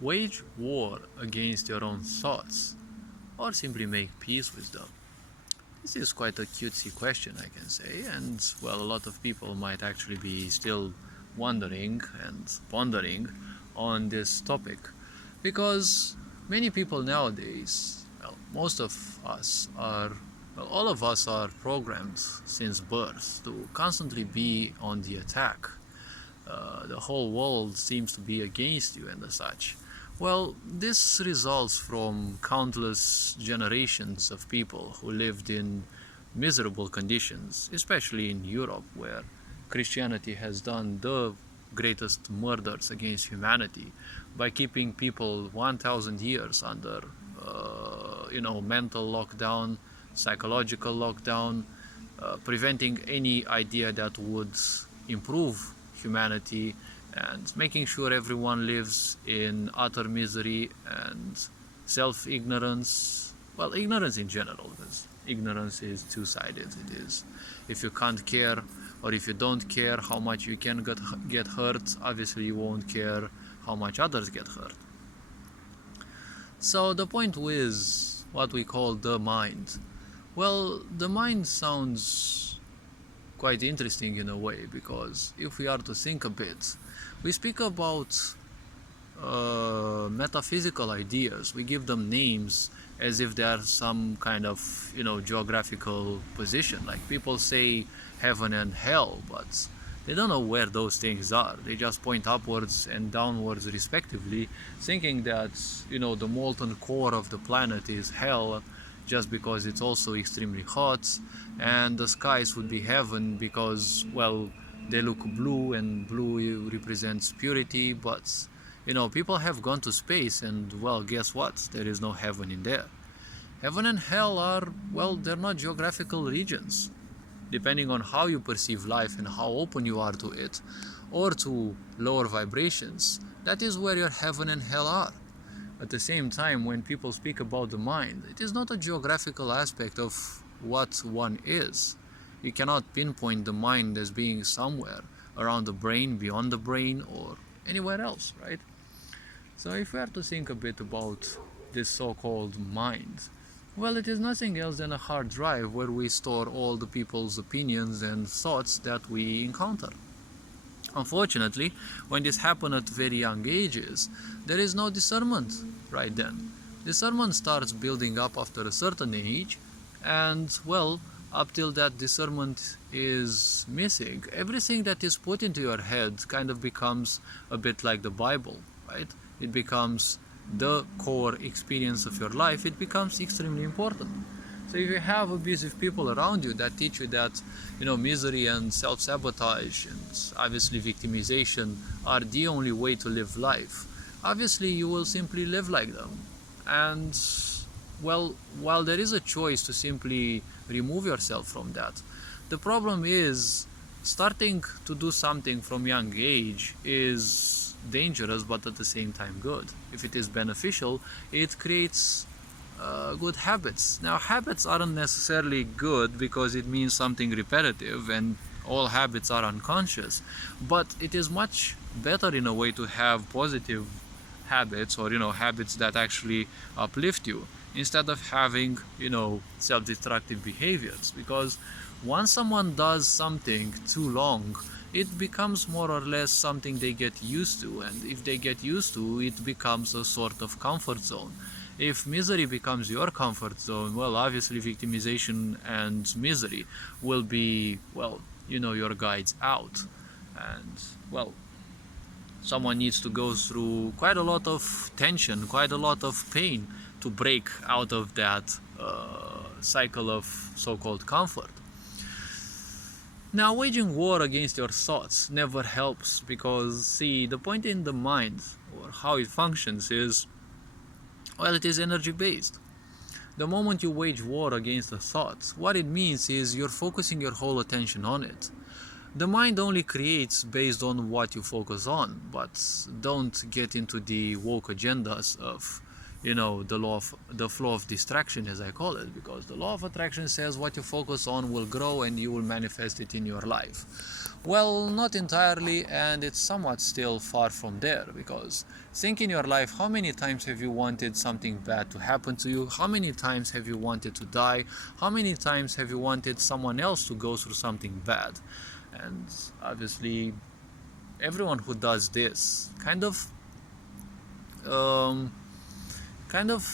Wage war against your own thoughts, or simply make peace with them? This is quite a cutesy question, I can say, and well, a lot of people might actually be still wondering and pondering on this topic, because many people nowadays, well, most of us are, well, all of us are programmed since birth to constantly be on the attack. The whole world seems to be against you and such. Well, this results from countless generations of people who lived in miserable conditions, especially in Europe, where Christianity has done the greatest murders against humanity by keeping people 1,000 years under, mental lockdown, psychological lockdown, preventing any idea that would improve humanity, and making sure everyone lives in utter misery and self-ignorance. Well, ignorance in general, because ignorance is two-sided. It is, if you can't care, or if you don't care how much you can get hurt, obviously you won't care how much others get hurt. So the point is what we call the mind. Well, the mind sounds quite interesting in a way, because if we are to think a bit, we speak about metaphysical ideas. We give them names as if they are some kind of, geographical position. Like people say heaven and hell, but they don't know where those things are. They just point upwards and downwards respectively, thinking that, the molten core of the planet is hell, just because it's also extremely hot, and the skies would be heaven because, well, they look blue, and blue represents purity. But people have gone to space, and well, guess what? There is no heaven in there. Heaven and hell are, well, they're not geographical regions. Depending on how you perceive life and how open you are to it, or to lower vibrations, that is where your heaven and hell are. At the same time, when people speak about the mind, it is not a geographical aspect of what one is. You cannot pinpoint the mind as being somewhere around the brain, beyond the brain, or anywhere else, right? So if we are to think a bit about this so-called mind, well, it is nothing else than a hard drive where we store all the people's opinions and thoughts that we encounter. Unfortunately, when this happens at very young ages, there is no discernment right then. Discernment starts building up after a certain age, and well, up till that discernment is missing, everything that is put into your head kind of becomes a bit like the Bible, right? It becomes the core experience of your life. It becomes extremely important. So if you have abusive people around you that teach you that, misery and self-sabotage and obviously victimization are the only way to live life, obviously you will simply live like them. And well, while there is a choice to simply remove yourself from that, the problem is starting to do something from young age is dangerous, but at the same time good. If it is beneficial, it creates good habits. Now, habits aren't necessarily good because it means something repetitive, and all habits are unconscious, but it is much better in a way to have positive habits, or habits that actually uplift you, instead of having self-destructive behaviors. Because once someone does something too long, it becomes more or less something they get used to, and if they get used to, it becomes a sort of comfort zone. If misery becomes your comfort zone, well, obviously victimization and misery will be, well, your guides out. And well, someone needs to go through quite a lot of tension, quite a lot of pain to break out of that cycle of so-called comfort. Now, waging war against your thoughts never helps, because, see, the point in the mind, or how it functions, is, well, it is energy-based. The moment you wage war against a thought, what it means is you're focusing your whole attention on it. The mind only creates based on what you focus on, but don't get into the woke agendas of, the flow of distraction, as I call it, because the law of attraction says what you focus on will grow and you will manifest it in your life. Well, not entirely, and it's somewhat still far from there, because think in your life, how many times have you wanted something bad to happen to you? How many times have you wanted to die? How many times have you wanted someone else to go through something bad? And obviously everyone who does this um, kind of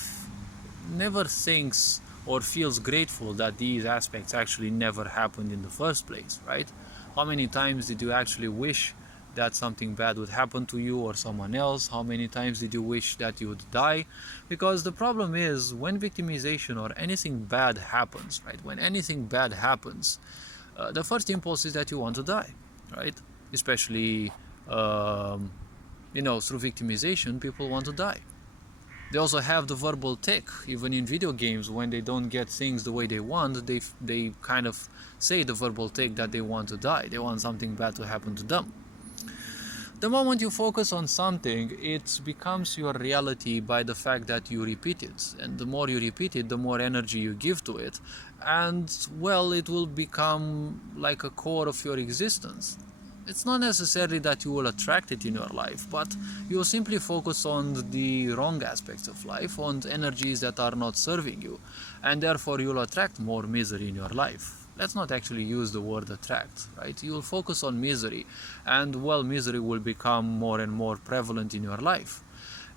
never thinks or feels grateful that these aspects actually never happened in the first place, right? How many times did you actually wish that something bad would happen to you or someone else? How many times did you wish that you would die? Because the problem is, when victimization or anything bad happens, right? When anything bad happens, the first impulse is that you want to die, right? Especially, through victimization, people want to die. They also have the verbal tick. Even in video games, when they don't get things the way they want, they kind of say the verbal tick that they want to die. They want something bad to happen to them. The moment you focus on something, it becomes your reality by the fact that you repeat it. And the more you repeat it, the more energy you give to it. And, well, it will become like a core of your existence. It's not necessarily that you will attract it in your life, but you will simply focus on the wrong aspects of life, on energies that are not serving you, and therefore you'll attract more misery in your life. Let's not actually use the word attract, right? You will focus on misery, and, well, misery will become more and more prevalent in your life.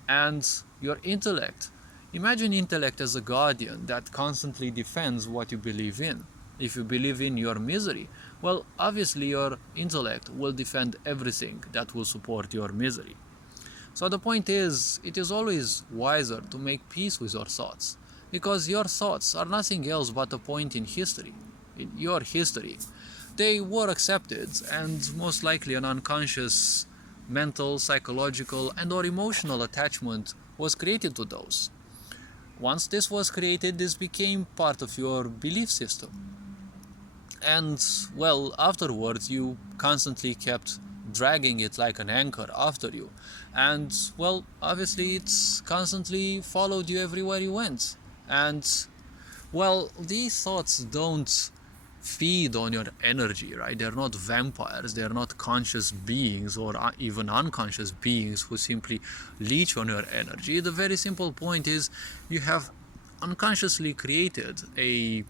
And your intellect. Imagine intellect as a guardian that constantly defends what you believe in. If you believe in your misery, well, obviously your intellect will defend everything that will support your misery. So the point is, it is always wiser to make peace with your thoughts, because your thoughts are nothing else but a point in history, in your history. They were accepted, and most likely an unconscious mental, psychological, and or emotional attachment was created to those. Once this was created, this became part of your belief system. And, well, afterwards you constantly kept dragging it like an anchor after you. And, well, obviously it's constantly followed you everywhere you went. And, well, these thoughts don't feed on your energy, right? They're not vampires, they're not conscious beings or even unconscious beings who simply leech on your energy. The very simple point is, you have unconsciously created a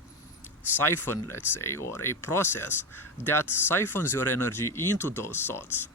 siphon, let's say, or a process that siphons your energy into those thoughts.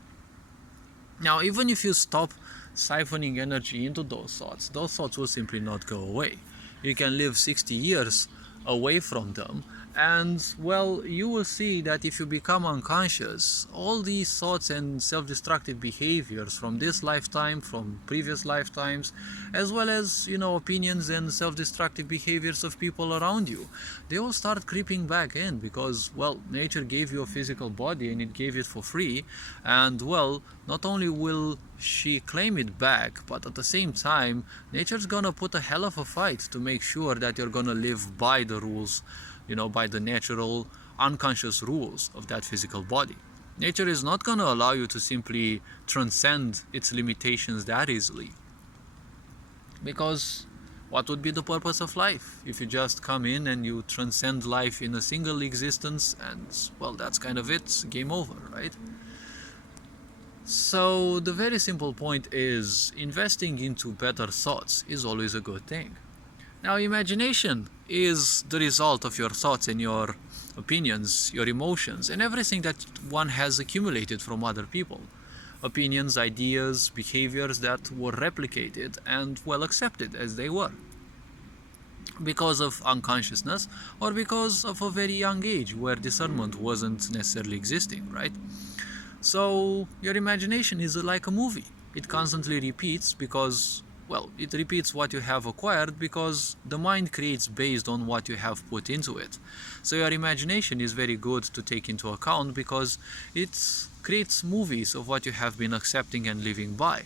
Now, even if you stop siphoning energy into those thoughts will simply not go away. You can live 60 years away from them, and, well, you will see that if you become unconscious, all these thoughts and self-destructive behaviors from this lifetime, from previous lifetimes, as well as, opinions and self-destructive behaviors of people around you, they will start creeping back in, because, well, nature gave you a physical body and it gave it for free, and, well, not only will she claim it back, but at the same time, nature's gonna put a hell of a fight to make sure that you're gonna live by the rules, by the natural, unconscious rules of that physical body. Nature is not going to allow you to simply transcend its limitations that easily. Because what would be the purpose of life if you just come in and you transcend life in a single existence and, well, that's kind of it, game over, right? So the very simple point is, investing into better thoughts is always a good thing. Now, imagination is the result of your thoughts and your opinions, your emotions, and everything that one has accumulated from other people. Opinions, ideas, behaviors that were replicated and, well, accepted as they were, because of unconsciousness or because of a very young age where discernment wasn't necessarily existing, right? So your imagination is like a movie. It constantly repeats because, well, it repeats what you have acquired, because the mind creates based on what you have put into it. So your imagination is very good to take into account, because it creates movies of what you have been accepting and living by.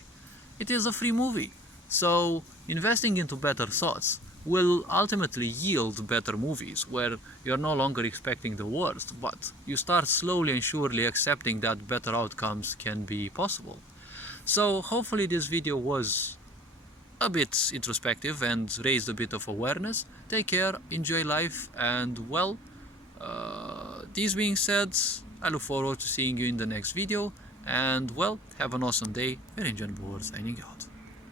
It is a free movie. So investing into better thoughts will ultimately yield better movies, where you're no longer expecting the worst, but you start slowly and surely accepting that better outcomes can be possible. So hopefully this video was a bit introspective and raised a bit of awareness. Take care, enjoy life, and well, this being said, I look forward to seeing you in the next video, and well, have an awesome day. Very enjoyable signing out.